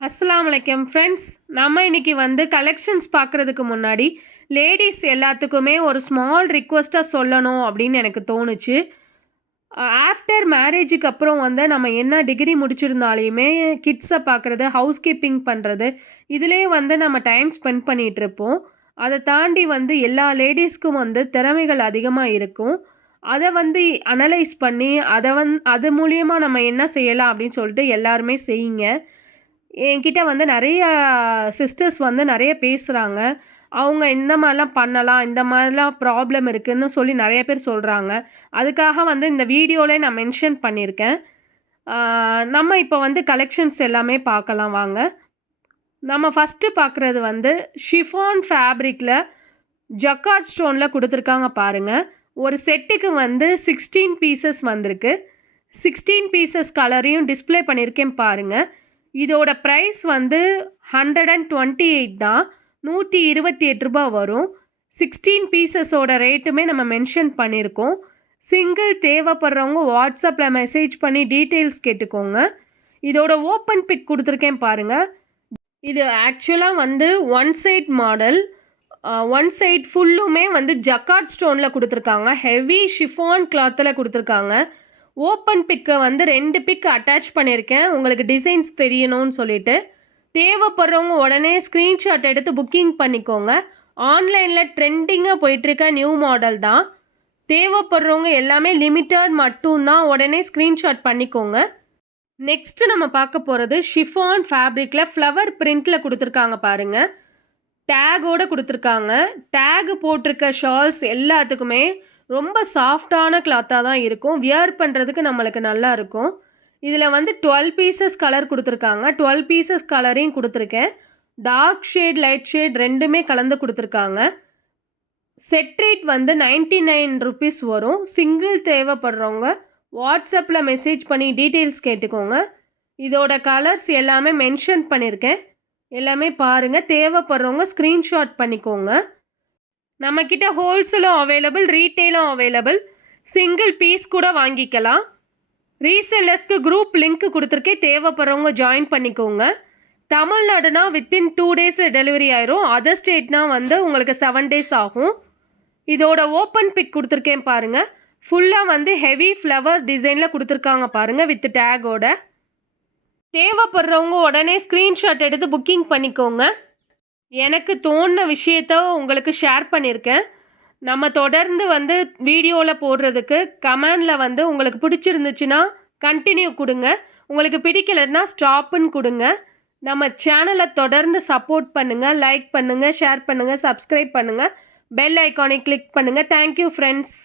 அஸ்ஸலாமு அலைக்கும் ஃப்ரெண்ட்ஸ். நம்ம இன்னைக்கு வந்து கலெக்ஷன்ஸ் பார்க்குறதுக்கு முன்னாடி லேடீஸ் எல்லாத்துக்குமே ஒரு ஸ்மால் ரிக்வெஸ்ட்டாக சொல்லணும் அப்படின்னு எனக்கு தோணுச்சு. ஆஃப்டர் மேரேஜுக்கு அப்புறம் வந்து நம்ம என்ன டிகிரி முடிச்சிருந்தாலையுமே கிட்ஸை பார்க்குறது, ஹவுஸ் கீப்பிங் பண்ணுறது, இதிலே வந்து நம்ம டைம் ஸ்பெண்ட் பண்ணிகிட்ருப்போம். அதை தாண்டி வந்து எல்லா லேடீஸ்க்கும் வந்து திறமைகள் அதிகமாக இருக்கும். அதை வந்து அனலைஸ் பண்ணி அது மூலியமாக நம்ம என்ன செய்யலாம் அப்படின்னு சொல்லிட்டு எல்லாருமே செய்யுங்க. என்கிட்ட வந்து நிறைய சிஸ்டர்ஸ் வந்து நிறைய பேசுகிறாங்க. அவங்க இந்த மாதிரிலாம் பண்ணலாம், இந்த மாதிரிலாம் ப்ராப்ளம் இருக்குதுன்னு சொல்லி நிறைய பேர் சொல்கிறாங்க. அதுக்காக வந்து இந்த வீடியோவில் நான் மென்ஷன் பண்ணியிருக்கேன். நம்ம இப்போ வந்து கலெக்ஷன்ஸ் எல்லாமே பார்க்கலாம் வாங்க. நம்ம ஃபஸ்ட்டு பார்க்குறது வந்து ஷிஃபான் ஃபேப்ரிக்கில் ஜக்கார்ட் ஸ்டோனில் கொடுத்துருக்காங்க பாருங்கள். ஒரு செட்டுக்கு வந்து 16 பீசஸ் வந்திருக்கு. 16 பீசஸ் கலரையும் டிஸ்பிளே பண்ணியிருக்கேன் பாருங்கள். இதோட ப்ரைஸ் வந்து 128 தான், ₹128 வரும். 16 பீசஸோட ரேட்டுமே நம்ம மென்ஷன் பண்ணியிருக்கோம். சிங்கிள் தேவைப்படுறவங்க வாட்ஸ்அப்பில் மெசேஜ் பண்ணி டீட்டெயில்ஸ் கேட்டுக்கோங்க. இதோட ஓப்பன் பிக் கொடுத்துருக்கேன் பாருங்கள். இது ஆக்சுவலாக வந்து one side model. One side ஃபுல்லுமே வந்து ஜக்கார்ட் ஸ்டோனில் கொடுத்துருக்காங்க. ஹெவி ஷிஃபான் கிளாத்தில் கொடுத்துருக்காங்க. ஓப்பன் பிக்கை வந்து 2 பிக் அட்டாச் பண்ணியிருக்கேன், உங்களுக்கு டிசைன்ஸ் தெரியணும்னு சொல்லிட்டு. தேவைப்படுறவங்க உடனே ஸ்க்ரீன்ஷாட் எடுத்து புக்கிங் பண்ணிக்கோங்க. ஆன்லைனில் ட்ரெண்டிங்காக போயிட்டுருக்க நியூ மாடல் தான். தேவைப்படுறவங்க எல்லாமே லிமிட்டட் மட்டும்தான், உடனே ஸ்க்ரீன்ஷாட் பண்ணிக்கோங்க. நெக்ஸ்ட்டு நம்ம பார்க்க போகிறது ஷிஃபான் ஃபேப்ரிக்கில் ஃப்ளவர் பிரிண்டில் கொடுத்துருக்காங்க பாருங்கள். டேகோடு கொடுத்துருக்காங்க. டேகு போட்டிருக்க ஷால்ஸ் எல்லாத்துக்குமே ரொம்ப சாஃப்டான கிளாத்தாக தான் இருக்கும். வியர் பண்ணுறதுக்கு நம்மளுக்கு நல்லா இருக்கும். இதில் வந்து 12 பீசஸ் கலர் கொடுத்துருக்காங்க. 12 பீசஸ் கலரையும் கொடுத்துருக்கேன். டார்க் ஷேட், லைட் ஷேட் ரெண்டுமே கலந்து கொடுத்துருக்காங்க. செட் ரேட் வந்து ₹99 வரும். சிங்கிள் தேவைப்படுறவங்க வாட்ஸ்அப்பில் மெசேஜ் பண்ணி டீட்டெயில்ஸ் கேட்டுக்கோங்க. இதோட கலர்ஸ் எல்லாமே மென்ஷன் பண்ணியிருக்கேன், எல்லாமே பாருங்கள். தேவைப்படுறவங்க ஸ்க்ரீன்ஷாட் பண்ணிக்கோங்க. நம்மக்கிட்ட ஹோல்சேலும் அவைலபிள், ரீட்டெயிலும் அவைலபிள். சிங்கிள் பீஸ் கூட வாங்கிக்கலாம். ரீசெல்லர்ஸ்க்கு குரூப் லிங்க் கொடுத்துருக்கேன், தேவைப்படுறவங்க ஜாயின் பண்ணிக்கோங்க. தமிழ்நாடுனா வித்தின் 2 டேஸில் டெலிவரி ஆயிரும். அதர் ஸ்டேட்னா வந்து உங்களுக்கு 7 டேஸ் ஆகும். இதோட ஓப்பன் பிக் கொடுத்துருக்கேன் பாருங்கள். ஃபுல்லாக வந்து ஹெவி ஃப்ளவர் டிசைனில் கொடுத்துருக்காங்க பாருங்கள், வித் டேகோட. தேவைப்படுறவங்க உடனே ஸ்க்ரீன்ஷாட் எடுத்து புக்கிங் பண்ணிக்கோங்க. எனக்கு தோணுன விஷயத்த உங்களுக்கு ஷேர் பண்ணியிருக்கேன். நம்ம தொடர்ந்து வந்து வீடியோவில் போடுறதுக்கு கமெண்டில் வந்து உங்களுக்கு பிடிச்சிருந்துச்சுன்னா கண்டினியூ கொடுங்க, உங்களுக்கு பிடிக்கலைன்னா ஸ்டாப்புன்னு கொடுங்க. நம்ம சேனலை தொடர்ந்து சப்போர்ட் பண்ணுங்கள், லைக் பண்ணுங்கள், ஷேர் பண்ணுங்கள், சப்ஸ்கிரைப் பண்ணுங்கள், பெல் ஐக்கானை கிளிக் பண்ணுங்கள். Thank you friends.